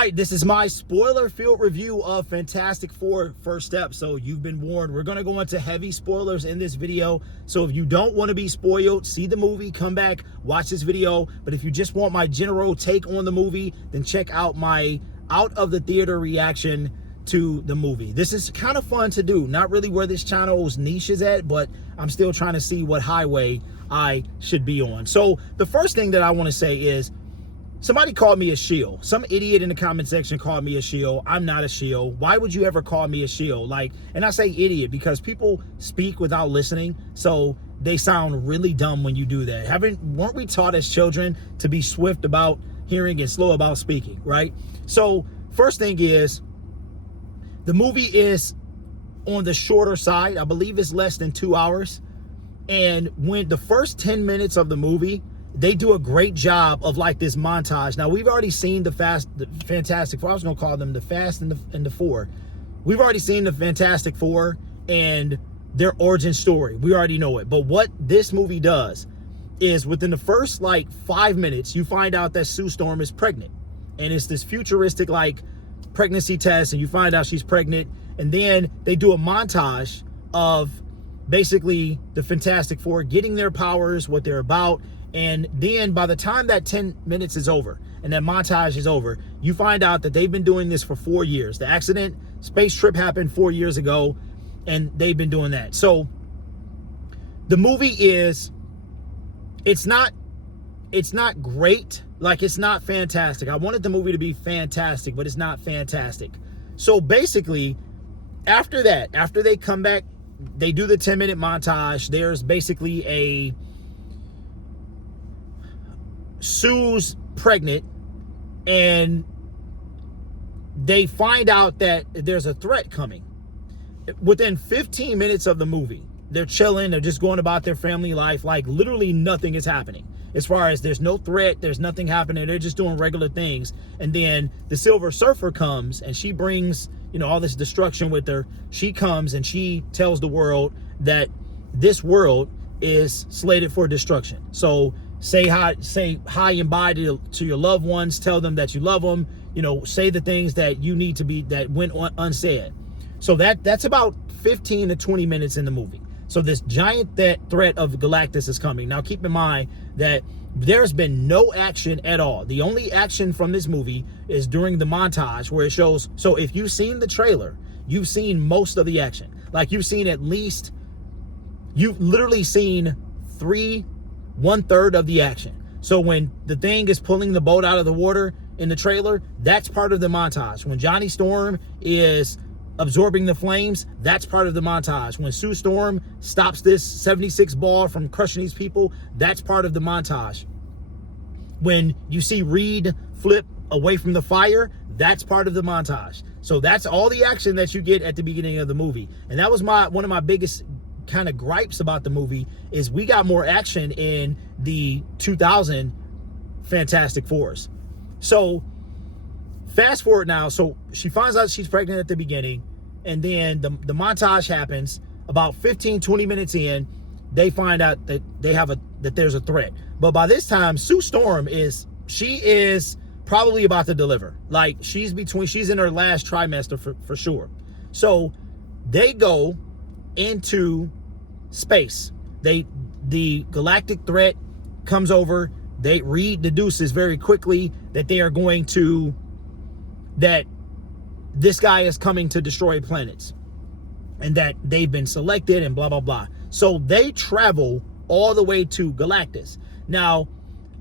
right, this is my spoiler-filled review of Fantastic Four First Step. So you've been warned. We're going to go into heavy spoilers in this video. So if you don't want to be spoiled, see the movie, come back, watch this video. But if you just want my general take on the movie, then check out my out-of-the-theater reaction to the movie. This is kind of fun to do. Not really where this channel's niche is at, but I'm still trying to see what highway I should be on. So the first thing that I want to say is, somebody called me a shield. Some idiot in the comment section called me a shield. I'm not a shield. Why would you ever call me a shield? Like, and I say idiot because people speak without listening, so they sound really dumb when you do that. Weren't we taught as children to be swift about hearing and slow about speaking, right? So first thing is, the movie is on the shorter side. I believe it's less than 2 hours. And when the first 10 minutes of the movie, they do a great job of like this montage. Now, we've already seen the Fantastic Four. I was going to call them the Fast and the Four. We've already seen the Fantastic Four and their origin story. We already know it. But what this movie does is within the first like 5 minutes, you find out that Sue Storm is pregnant. And it's this futuristic like pregnancy test, and you find out she's pregnant. And then they do a montage of basically the Fantastic Four getting their powers, what they're about. And then by the time that 10 minutes is over and that montage is over, you find out that they've been doing this for 4 years. The space trip happened 4 years ago, and they've been doing that. So the movie is, it's not great. Like, it's not fantastic. I wanted the movie to be fantastic, but it's not fantastic. So basically, after that, after they come back, they do the 10-minute montage. There's basically Sue's pregnant, and they find out that there's a threat coming. Within 15 minutes of the movie, they're chilling, they're just going about their family life, like literally nothing is happening. As far as there's no threat, there's nothing happening, they're just doing regular things. And then the Silver Surfer comes, and she brings, all this destruction with her. She comes and she tells the world that this world is slated for destruction. So say hi and bye to your loved ones. Tell them that you love them. Say the things that you need to be, that went unsaid. So that's about 15 to 20 minutes in the movie. So this giant threat of Galactus is coming. Now, keep in mind that there's been no action at all. The only action from this movie is during the montage where it shows. So if you've seen the trailer, you've seen most of the action. Like, you've literally seen 1/3 of the action. So when the thing is pulling the boat out of the water in the trailer, that's part of the montage. When Johnny Storm is absorbing the flames, that's part of the montage. When Sue Storm stops this 76 ball from crushing these people, that's part of the montage. When you see Reed flip away from the fire, that's part of the montage. So that's all the action that you get at the beginning of the movie. And that was one of my biggest kind of gripes about the movie, is we got more action in the 2000 Fantastic Fours. So fast forward now. So she finds out she's pregnant at the beginning, and then the montage happens. About 15-20 minutes in, they find out that that there's a threat. But by this time, Sue Storm is probably about to deliver. Like, she's in her last trimester for sure. So they go into space. The galactic threat comes over. Reed deduces very quickly that that this guy is coming to destroy planets, and that they've been selected, and blah, blah, blah. So they travel all the way to Galactus. Now,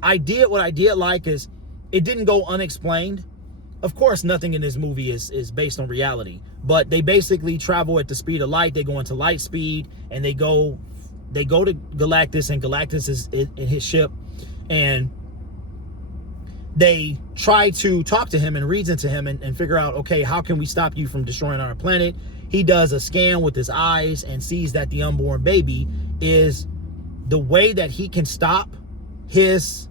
what I did like is it didn't go unexplained. Of course, nothing in this movie is based on reality, but they basically travel at the speed of light. They go into light speed, and they go to Galactus, and Galactus is in his ship, and they try to talk to him and reason to him and figure out, okay, how can we stop you from destroying our planet? He does a scan with his eyes and sees that the unborn baby is the way that he can stop his.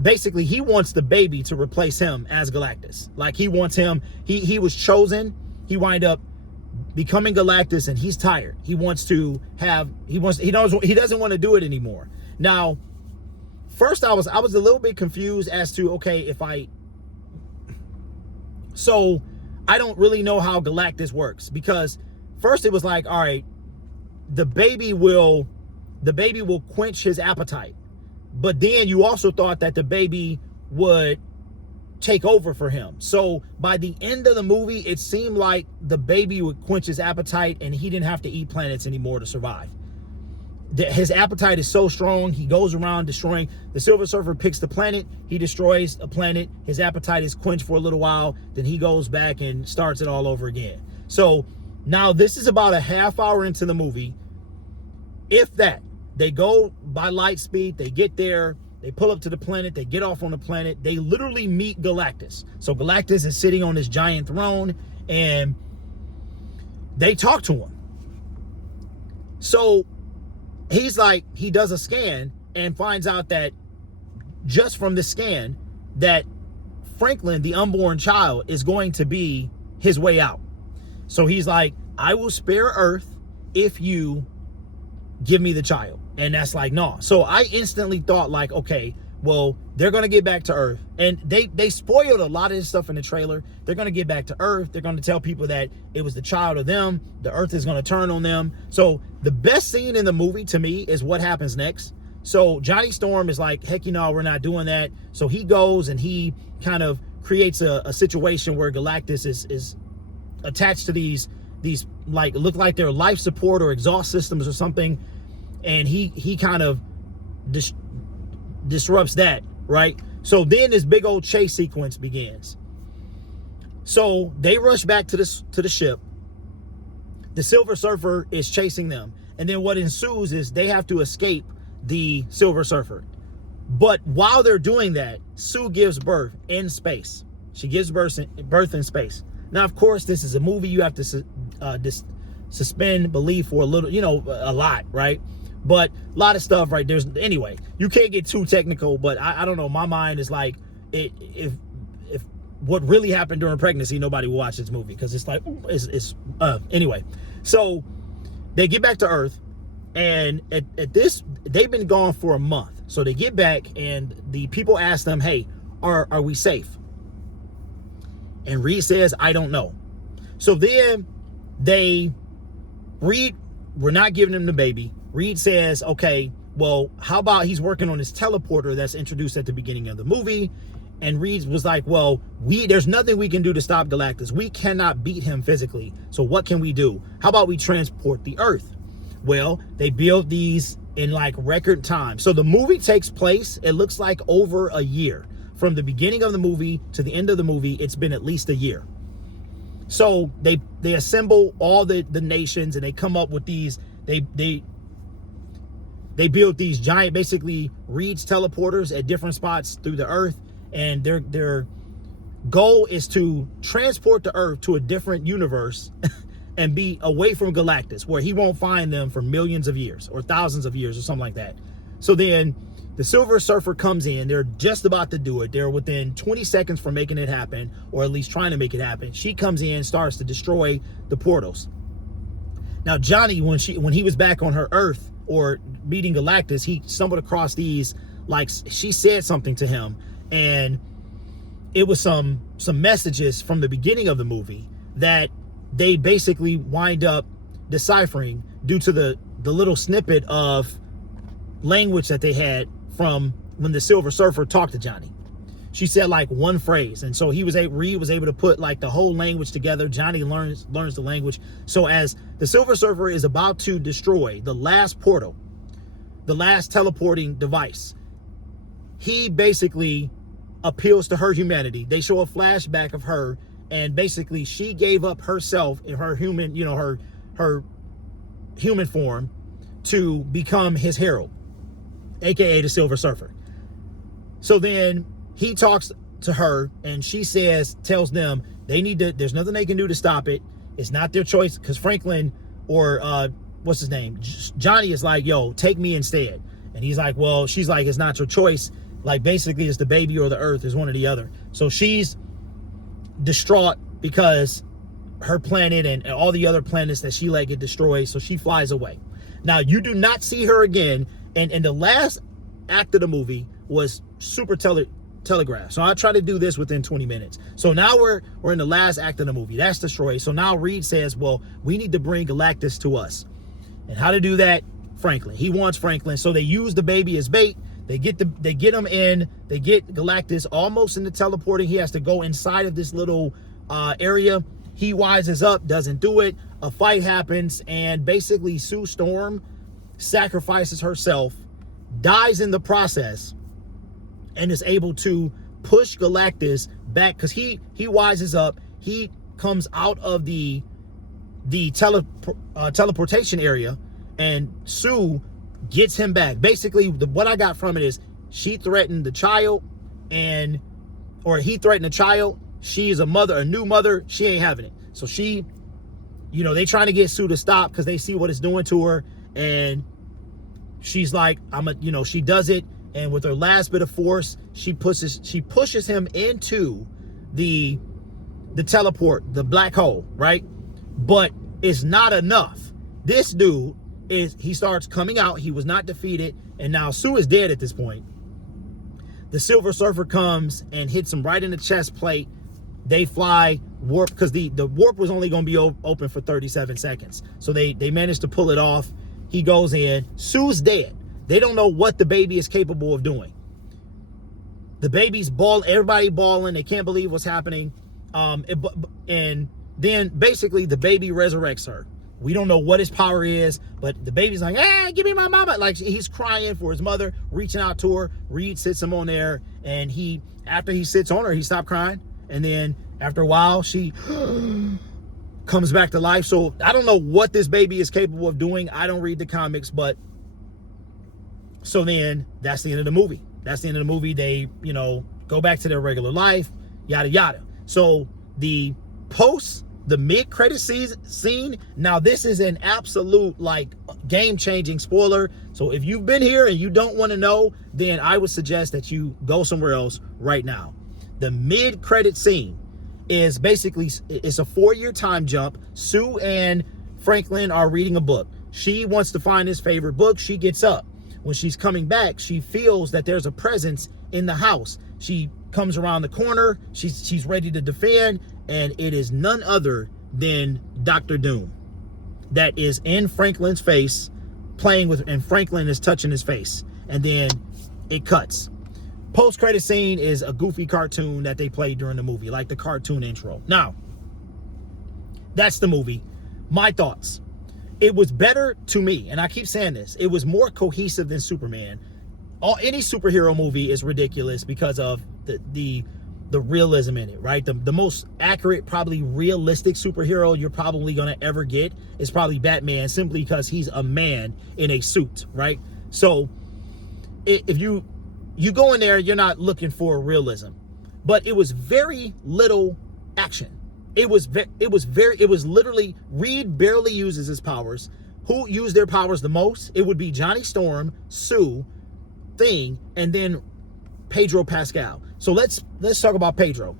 Basically, he wants the baby to replace him as Galactus. Like, he wants him. He was chosen. He wind up becoming Galactus, and he's tired. He doesn't want to do it anymore. Now, first I was a little bit confused as to, okay, So I don't really know how Galactus works, because first it was like, all right, the baby will quench his appetite. But then you also thought that the baby would take over for him. So by the end of the movie, it seemed like the baby would quench his appetite and he didn't have to eat planets anymore to survive. His appetite is so strong, he goes around destroying. The Silver Surfer picks the planet, he destroys a planet, his appetite is quenched for a little while, then he goes back and starts it all over again. So now this is about a half hour into the movie, if that. They go by light speed, they get there, they pull up to the planet, they get off on the planet, they literally meet Galactus. So Galactus is sitting on this giant throne and they talk to him. So he's like, he does a scan and finds out that just from the scan that Franklin, the unborn child, is going to be his way out. So he's like, I will spare Earth if you give me the child. And that's like, no. So I instantly thought like, okay, well, they're going to get back to Earth. And they spoiled a lot of this stuff in the trailer. They're going to get back to Earth. They're going to tell people that it was the child of them. The Earth is going to turn on them. So the best scene in the movie to me is what happens next. So Johnny Storm is like, heck, we're not doing that. So he goes and he kind of creates a situation where Galactus is attached to these like, look like they're life support or exhaust systems or something. And he kind of disrupts that, right? So then this big old chase sequence begins. So they rush back to the ship. The Silver Surfer is chasing them. And then what ensues is they have to escape the Silver Surfer. But while they're doing that, Sue gives birth in space. She gives birth in space. Now, of course, this is a movie. You have to suspend belief for a little, a lot, right? But a lot of stuff, right? Anyway, you can't get too technical, but I don't know. My mind is like, if what really happened during pregnancy, nobody will watch this movie, because it's like, anyway. So they get back to Earth, and at this, they've been gone for a month. So they get back, and the people ask them, hey, are we safe? And Reed says, I don't know. So then we're not giving him the baby. Reed says, okay, well, how about he's working on his teleporter that's introduced at the beginning of the movie? And Reed was like, well, there's nothing we can do to stop Galactus. We cannot beat him physically. So what can we do? How about we transport the Earth? Well, they build these in like record time. So the movie takes place, it looks like over a year. From the beginning of the movie to the end of the movie, it's been at least a year. So they assemble all the nations, and they come up with these, they built these giant, basically Reed's teleporters at different spots through the Earth, and their goal is to transport the Earth to a different universe and be away from Galactus, where he won't find them for millions of years or thousands of years or something like that. So then the Silver Surfer comes in. They're just about to do it. They're within 20 seconds from making it happen, or at least trying to make it happen. She comes in, starts to destroy the portals. Now Johnny, when he was back on her Earth or meeting Galactus, he stumbled across these, like, she said something to him, and it was some messages from the beginning of the movie that they basically wind up deciphering due to the little snippet of language that they had from when the Silver Surfer talked to Johnny. She said like one phrase, and so Reed was able to put like the whole language together. Johnny learns the language. So as the Silver Surfer is about to destroy the last portal, the last teleporting device, he basically appeals to her humanity. They show a flashback of her, and basically she gave up herself in her human, her human form, to become his herald, aka the Silver Surfer. So then he talks to her, and she tells them there's nothing they can do to stop it. It's not their choice, because Franklin, or what's his name, Johnny, is like, yo, take me instead. And he's like, well, she's like, it's not your choice. Like, basically, it's the baby or the Earth, is one or the other. So she's distraught because her planet and all the other planets that she let get destroyed. So she flies away. Now, you do not see her again. And the last act of the movie was super telegraph. So I try to do this within 20 minutes. So now we're in the last act of the movie. That's destroyed. So now Reed says, well, we need to bring Galactus to us. And how to do that? Franklin. He wants Franklin. So they use the baby as bait. They get him in. They get Galactus almost into teleporting. He has to go inside of this little area. He wises up, doesn't do it. A fight happens, and basically Sue Storm sacrifices herself, dies in the process, and is able to push Galactus back because he wises up. He comes out of the teleportation area, and Sue gets him back. Basically, what I got from it is she threatened the child, or he threatened the child. She is a new mother. She ain't having it. So she, they trying to get Sue to stop because they see what it's doing to her, and she's like, she does it. And with her last bit of force, she pushes him into the teleport, the black hole, right? But it's not enough. This dude he starts coming out. He was not defeated, and now Sue is dead at this point. The Silver Surfer comes and hits him right in the chest plate. They fly warp because the warp was only going to be open for 37 seconds. So they managed to pull it off. He goes in. Sue's dead. They don't know what the baby is capable of doing. The baby's bawling. Everybody bawling. They can't believe what's happening. And then basically the baby resurrects her. We don't know what his power is, but the baby's like, hey, give me my mama. Like, he's crying for his mother, reaching out to her. Reed sits him on there, and after he sits on her, he stopped crying. And then after a while, she comes back to life. So I don't know what this baby is capable of doing. I don't read the comics, but so then that's the end of the movie. That's the end of the movie. They, go back to their regular life, yada, yada. So the mid-credit scene, now this is an absolute game-changing spoiler. So if you've been here and you don't want to know, then I would suggest that you go somewhere else right now. The mid-credit scene is basically, it's a 4-year time jump. Sue and Franklin are reading a book. She wants to find his favorite book. She gets up. When she's coming back, she feels that there's a presence in the house. She comes around the corner. She's ready to defend, and it is none other than Dr. Doom that is in Franklin's face, and Franklin is touching his face. And then it cuts. Post-credit scene is a goofy cartoon that they played during the movie, like the cartoon intro. Now, that's the movie. My thoughts. It was better to me, and I keep saying this, it was more cohesive than Superman. Any superhero movie is ridiculous because of the realism in it, right? The most accurate, probably realistic superhero you're probably going to ever get is probably Batman, simply because he's a man in a suit, right? So if you go in there, you're not looking for realism, but it was very little action. It was literally, Reed barely uses his powers. Who used their powers the most? It would be Johnny Storm, Sue, Thing, and then Pedro Pascal. So let's talk about Pedro.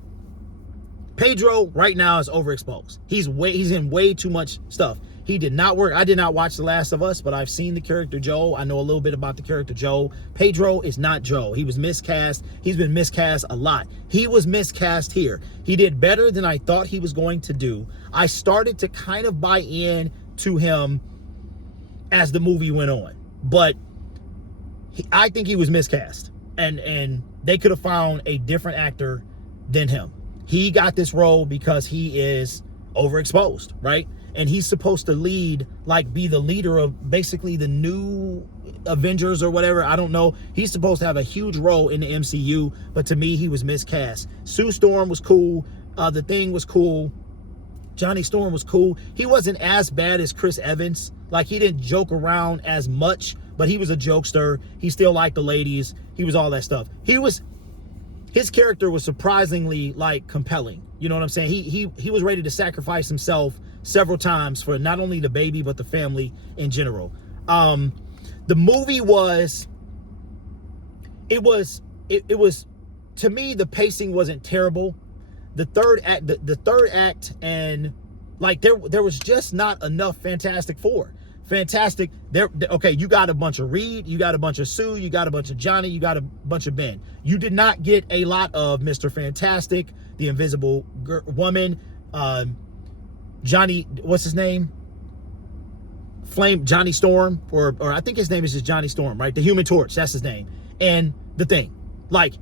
Pedro right now is overexposed. He's in way too much stuff. He did not work. I did not watch The Last of Us, but I've seen the character Joe. I know a little bit about the character Joe. Pedro is not Joe. He was miscast. He's been miscast a lot. He was miscast here. He did better than I thought he was going to do. I started to kind of buy in to him as the movie went on, but I think he was miscast, and they could have found a different actor than him. He got this role because he is overexposed, right? And he's supposed to be the leader of basically the new Avengers or whatever. I don't know. He's supposed to have a huge role in the MCU, but to me, he was miscast. Sue Storm was cool. The Thing was cool. Johnny Storm was cool. He wasn't as bad as Chris Evans. He didn't joke around as much, but he was a jokester. He still liked the ladies. He was all that stuff. His character was surprisingly compelling. You know what I'm saying? He was ready to sacrifice himself several times for not only the baby but the family in general. The movie was to me, the pacing wasn't terrible. The third act and there was just not enough Fantastic Four. Fantastic. Okay, you got a bunch of Reed, you got a bunch of Sue, you got a bunch of Johnny, you got a bunch of Ben. You did not get a lot of Mr. Fantastic, the Invisible Woman, Johnny, what's his name? Johnny Storm, or I think his name is just Johnny Storm, right? The Human Torch, that's his name. And the Thing. Like,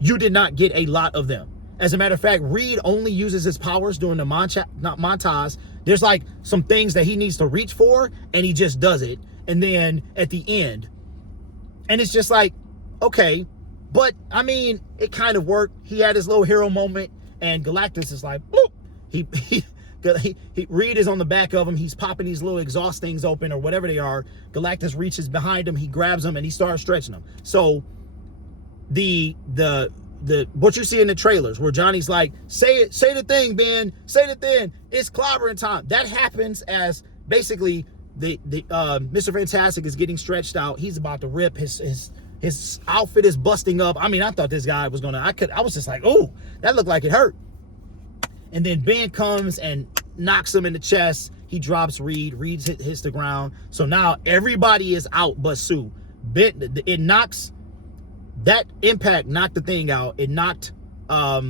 you did not get a lot of them. As a matter of fact, Reed only uses his powers during the montage. There's like some things that he needs to reach for, and he just does it. And then at the end, and it's just like, okay, but I mean, it kind of worked. He had his little hero moment, and Galactus is like, boop. Reed is on the back of him. He's popping these little exhaust things open or whatever they are. Galactus reaches behind him. He grabs them and he starts stretching them. So the what you see in the trailers where Johnny's like, say the thing, Ben, say the thing, it's clobbering time. That happens as basically the Mr. Fantastic is getting stretched out. He's about to rip. His outfit is busting up. I mean, I thought this guy was gonna, I was just like, oh, that looked like it hurt. And then Ben comes and knocks him in the chest. He drops Reed. Reed hits the ground. So now everybody is out but Sue. It knocks, that impact knocked the Thing out. It knocked, I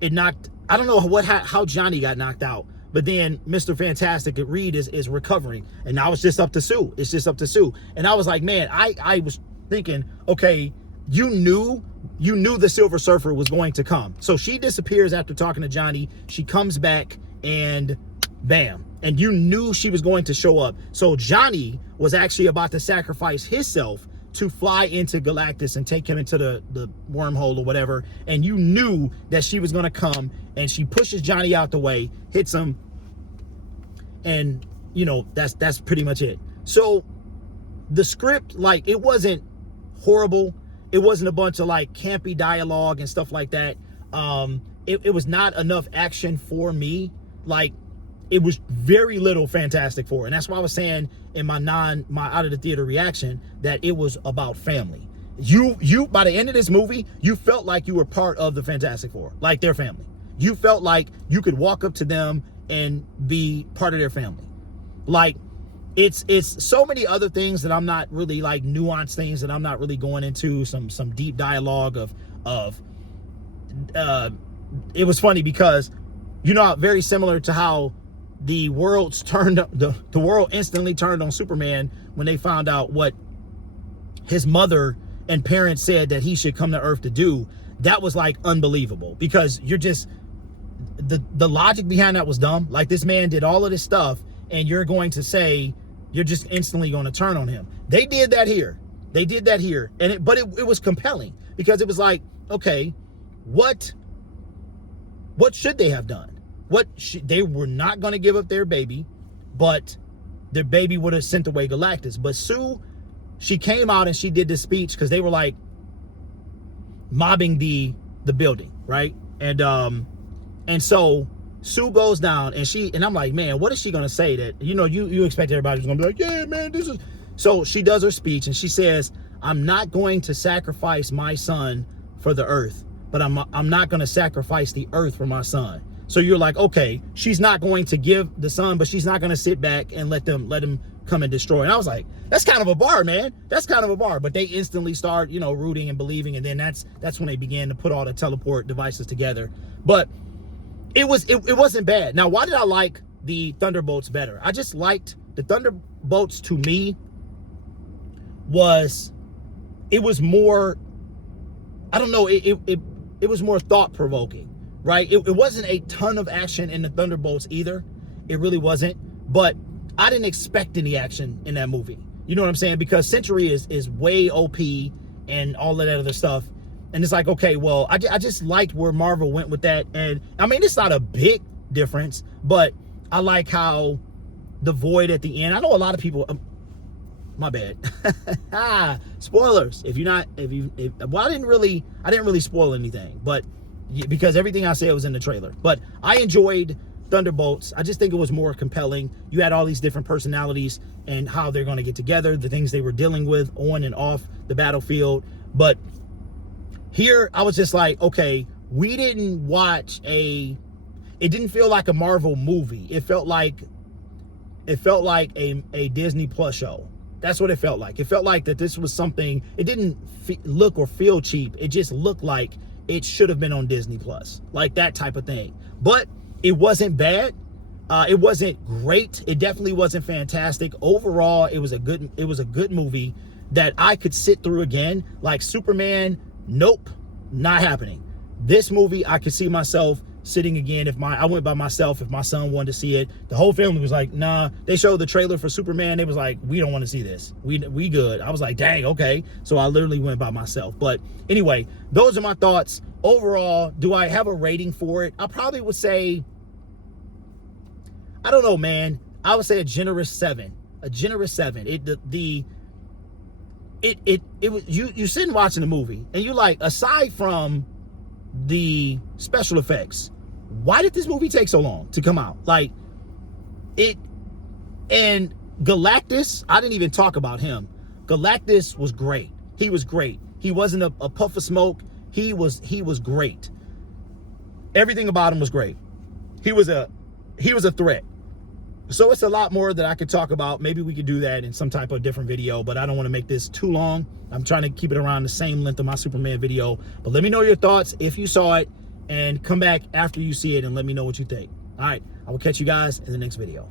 don't know how Johnny got knocked out. But then Mr. Fantastic, Reed is recovering. And now it's just up to Sue. It's just up to Sue. And I was like, man, I was thinking, okay, you knew the Silver Surfer was going to come. So she disappears after talking to Johnny. She comes back and bam. And you knew she was going to show up. So Johnny was actually about to sacrifice himself to fly into Galactus and take him into the wormhole or whatever. And you knew that she was going to come, and she pushes Johnny out the way, hits him. And, you know, that's pretty much it. So the script, like, it wasn't horrible. It wasn't a bunch of like campy dialogue and stuff like that. It was not enough action for me. Like, it was very little Fantastic Four. And that's why I was saying in my out of the theater reaction that it was about family. You by the end of this movie, you felt like you were part of the Fantastic Four, like their family. You felt like you could walk up to them and be part of their family. Like, it's so many other things that I'm not really, like, nuanced things that I'm not really going into, some deep dialogue of it was funny because, you know, very similar to how the world instantly turned on Superman when they found out what his mother and parents said that he should come to Earth to do. That was like unbelievable, because you're just, the logic behind that was dumb. Like, this man did all of this stuff, and you're going to say you're just instantly going to turn on him. They did that here. And but it was compelling, because it was like, okay, what should they have done? They were not going to give up their baby, but their baby would have sent away Galactus. But Sue, she came out and she did this speech because they were like mobbing the building, right? And so Sue goes down and I'm like, man, what is she gonna say that, you know, you expect everybody's gonna be like, yeah, man, this is. So she does her speech and she says, I'm not going to sacrifice my son for the Earth, but I'm not gonna sacrifice the Earth for my son. So you're like, okay, she's not going to give the son, but she's not gonna sit back and let him come and destroy. And I was like, that's kind of a bar, man. That's kind of a bar. But they instantly start, you know, rooting and believing, and then that's when they began to put all the teleport devices together. But it wasn't bad. Now, why did I like the Thunderbolts better? I just liked the Thunderbolts. To me, it was more, I don't know, it was more thought-provoking, right? It wasn't a ton of action in the Thunderbolts either. It really wasn't. But I didn't expect any action in that movie. You know what I'm saying? Because Century is way OP and all of that other stuff. And it's like, okay, well, I just liked where Marvel went with that. And I mean, it's not a big difference, but I like how the void at the end, I know a lot of people, my bad. Spoilers. Well, I didn't really spoil anything, but because everything I said was in the trailer. But I enjoyed Thunderbolts. I just think it was more compelling. You had all these different personalities and how they're going to get together, the things they were dealing with on and off the battlefield. But here, I was just like, okay, we didn't watch it didn't feel like a Marvel movie. It felt like it felt like a Disney Plus show. That's what it felt like. It felt like that this was something, it didn't look or feel cheap. It just looked like it should have been on Disney Plus, like that type of thing. But it wasn't bad. It wasn't great. It definitely wasn't fantastic. Overall, it was a good movie that I could sit through again. Like Superman, nope, not happening. This movie, I could see myself sitting again. I went by myself, if my son wanted to see it. The whole family was like, nah. They showed the trailer for Superman. They was like, we don't want to see this. We good. I was like, dang, okay. So I literally went by myself. But anyway, those are my thoughts. Overall, do I have a rating for it? I probably would say, I don't know, man. I would say a generous 7. A generous 7. It was you sitting watching the movie and you like, aside from the special effects, why did this movie take so long to come out? Like and Galactus, I didn't even talk about him. Galactus was great. He was great. He wasn't a puff of smoke. He was great. Everything about him was great. He was a threat. So it's a lot more that I could talk about. Maybe we could do that in some type of different video, but I don't want to make this too long. I'm trying to keep it around the same length of my Superman video. But let me know your thoughts if you saw it, and come back after you see it and let me know what you think. All right, I will catch you guys in the next video.